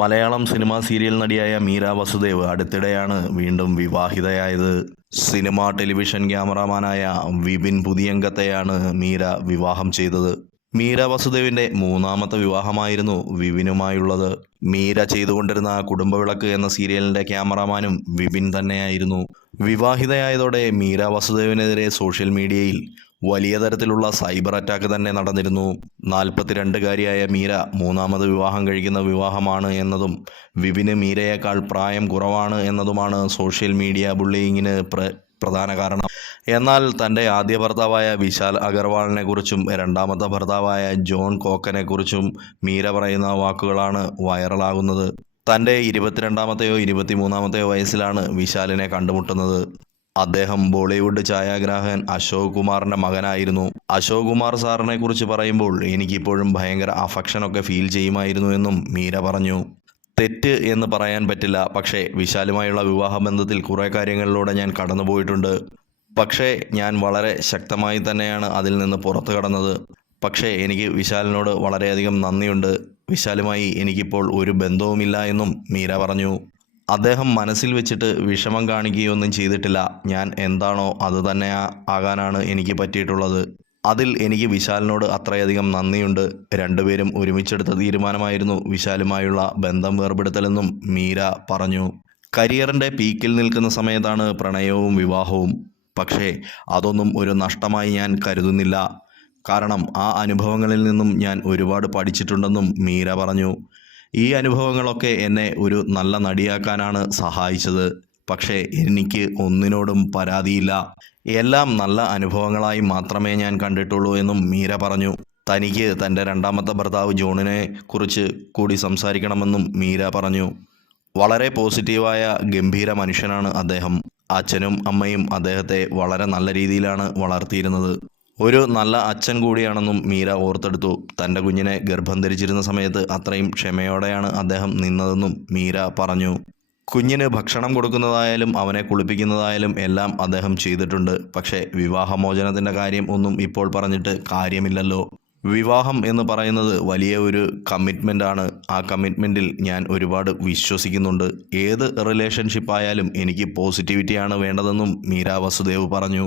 Malayalam cinema serial നടിയായ മീര വസുദേവ് അടുത്തിടെയാണ് വീണ്ടും വിവാഹിതയായത്. സിനിമാ ടെലിവിഷൻ ക്യാമറാമാനായ വിപിൻ പുതിയങ്കത്തെയാണ് മീര വിവാഹം ചെയ്തത്. മീര വസുദേവിന്റെ മൂന്നാമത്തെ വിവാഹമായിരുന്നു വിപിനുമായുള്ളത്. മീര ചെയ്തുകൊണ്ടിരുന്ന കുടുംബവിളക്ക് എന്ന സീരിയലിന്റെ ക്യാമറാമാനും വിപിൻ തന്നെയായിരുന്നു. വിവാഹിതയായതോടെ മീര വസുദേവിനെതിരെ സോഷ്യൽ മീഡിയയിൽ വലിയ തരത്തിലുള്ള സൈബർ അറ്റാക്ക് തന്നെ നടന്നിരുന്നു. നാൽപ്പത്തിരണ്ടുകാരിയായ മീര മൂന്നാമത് വിവാഹം കഴിക്കുന്ന വിവാഹമാണ് എന്നതും വിപിന് മീരയേക്കാൾ പ്രായം കുറവാണ് എന്നതുമാണ് സോഷ്യൽ മീഡിയ ബുള്ളിയിങ്ങിന് പ്ര പ്രധാന കാരണം. എന്നാൽ തന്റെ ആദ്യ ഭർത്താവായ വിശാൽ അഗർവാളിനെ കുറിച്ചും രണ്ടാമത്തെ ഭർത്താവായ ജോൺ കോക്കനെ കുറിച്ചും മീര പറയുന്ന വാക്കുകളാണ് വൈറലാകുന്നത്. തന്റെ ഇരുപത്തിരണ്ടാമത്തെയോ ഇരുപത്തിമൂന്നാമത്തെയോ വയസ്സിലാണ് വിശാലിനെ കണ്ടുമുട്ടുന്നത്. അദ്ദേഹം ബോളിവുഡ് ഛായാഗ്രാഹകൻ അശോക് കുമാറിന്റെ മകനായിരുന്നു. അശോക് കുമാർ സാറിനെ കുറിച്ച് പറയുമ്പോൾ എനിക്കിപ്പോഴും ഭയങ്കര അഫക്ഷനൊക്കെ ഫീൽ ചെയ്യുമായിരുന്നു എന്നും മീര പറഞ്ഞു. തെറ്റ് എന്ന് പറയാൻ പറ്റില്ല. പക്ഷേ വിശാലുമായുള്ള വിവാഹബന്ധത്തിൽ കുറേ കാര്യങ്ങളിലൂടെ ഞാൻ കടന്നുപോയിട്ടുണ്ട് പക്ഷേ ഞാൻ വളരെ ശക്തമായി തന്നെയാണ് അതിൽ നിന്ന് പുറത്തു കടന്നത്. പക്ഷേ എനിക്ക് വിശാലിനോട് വളരെയധികം നന്ദിയുണ്ട്. വിശാലുമായി എനിക്കിപ്പോൾ ഒരു ബന്ധവുമില്ല എന്നും മീര പറഞ്ഞു. അദ്ദേഹം മനസ്സിൽ വെച്ചിട്ട് വിഷമം കാണിക്കുകയൊന്നും ചെയ്തിട്ടില്ല. ഞാൻ എന്താണോ അത് തന്നെ ആകാനാണ് എനിക്ക് പറ്റിയിട്ടുള്ളത്. അതിൽ എനിക്ക് വിശാലിനോട് അത്രയധികം നന്ദിയുണ്ട്. രണ്ടുപേരും ഒരുമിച്ചെടുത്ത തീരുമാനമായിരുന്നു വിശാലുമായുള്ള ബന്ധം വേർപെടുത്തലെന്നും മീര പറഞ്ഞു. കരിയറിന്റെ പീക്കിൽ നിൽക്കുന്ന സമയത്താണ് പ്രണയവും വിവാഹവും. പക്ഷേ അതൊന്നും ഒരു നഷ്ടമായി ഞാൻ കരുതുന്നില്ല. കാരണം ആ അനുഭവങ്ങളിൽ നിന്നും ഞാൻ ഒരുപാട് പഠിച്ചിട്ടുണ്ടെന്നും മീര പറഞ്ഞു. ഈ അനുഭവങ്ങളൊക്കെ എന്നെ ഒരു നല്ല നടിയാക്കാനാണ് സഹായിച്ചത്. പക്ഷേ എനിക്ക് ഒന്നിനോടും പരാതിയില്ല. എല്ലാം നല്ല അനുഭവങ്ങളായി മാത്രമേ ഞാൻ കണ്ടിട്ടുള്ളൂ എന്നും മീര പറഞ്ഞു. തനിക്ക് തന്റെ രണ്ടാമത്തെ ഭർത്താവ് ജോണിനെ കുറിച്ച് കൂടി സംസാരിക്കണമെന്നും മീര പറഞ്ഞു. വളരെ പോസിറ്റീവായ ഗംഭീര മനുഷ്യനാണ് അദ്ദേഹം. അച്ഛനും അമ്മയും അദ്ദേഹത്തെ വളരെ നല്ല രീതിയിലാണ് വളർത്തിയിരുന്നത്. ഒരു നല്ല അച്ഛൻ കൂടിയാണെന്നും മീര ഓർത്തെടുത്തു. തന്റെ കുഞ്ഞിനെ ഗർഭം ധരിച്ചിരുന്ന സമയത്ത് അത്രയും ക്ഷമയോടെയാണ് അദ്ദേഹം നിന്നതെന്നും മീര പറഞ്ഞു. കുഞ്ഞിന് ഭക്ഷണം കൊടുക്കുന്നതായാലും അവനെ കുളിപ്പിക്കുന്നതായാലും എല്ലാം അദ്ദേഹം ചെയ്തിട്ടുണ്ട്. പക്ഷേ വിവാഹമോചനത്തിന്റെ കാര്യം ഒന്നും ഇപ്പോൾ പറഞ്ഞിട്ട് കാര്യമില്ലല്ലോ. വിവാഹം എന്ന് പറയുന്നത് വലിയ ഒരു കമ്മിറ്റ്മെന്റാണ്. ആ കമ്മിറ്റ്മെന്റിൽ ഞാൻ ഒരുപാട് വിശ്വസിക്കുന്നുണ്ട്. ഏത് റിലേഷൻഷിപ്പായാലും എനിക്ക് പോസിറ്റിവിറ്റിയാണ് വേണ്ടതെന്നും മീര വസുദേവ് പറഞ്ഞു.